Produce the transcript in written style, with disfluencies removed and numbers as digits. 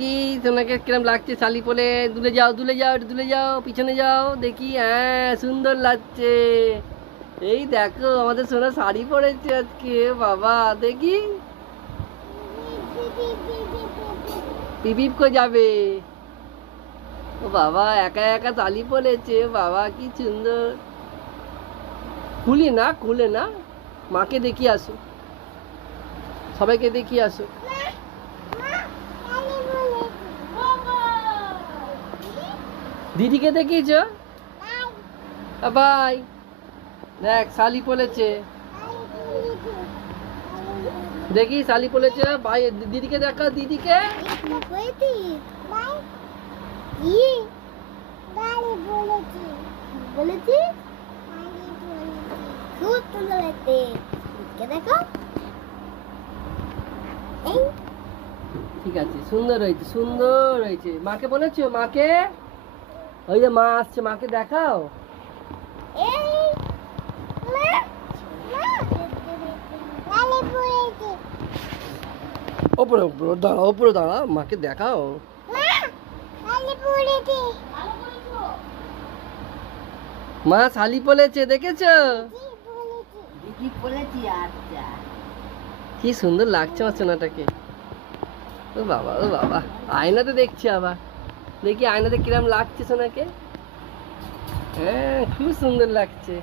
কি তোমাকে কিরম লাগছে শালি পরে? দুলে যাও দুলে যাও দুলে যাও, পিছনে যাও দেখি। হ্যাঁ সুন্দর লাগছে। এই দেখো আমাদের সোনা শাড়ি পরেছে আজকে। বাবা দেখি পিপিপ কো যাবে। ও বাবা একা একা শাড়ি পরেছে। বাবা কি সুন্দর। খুলি না খুলে না, মাকে দেখিয়ে আসো, সবাইকে দেখিয়ে আসো। দিদিকে দেখিয়েছ? ভাই দেখ শালি পড়েছে, দেখি শালি পড়েছে। ভাই দিদিকে দেখা, দিদিকে। ঠিক আছে সুন্দর হয়েছে সুন্দর হয়েছে। মাকে বলেছো? মাকে ওই যে মা আসছে, মাকে দেখাও। ওপরে ওপরে দাঁড়া, ওপরে দাঁড়া, মাকে দেখাও। মা শালি বলেছে, দেখেছো? কি সুন্দর লাগছে আমার সোনাটাকে। ও বাবা ও বাবা, আয়নাতে দেখছি আবার। দেখি আয়নাতে কিরম লাগছে সোনাকে। হ্যাঁ খুব সুন্দর লাগছে।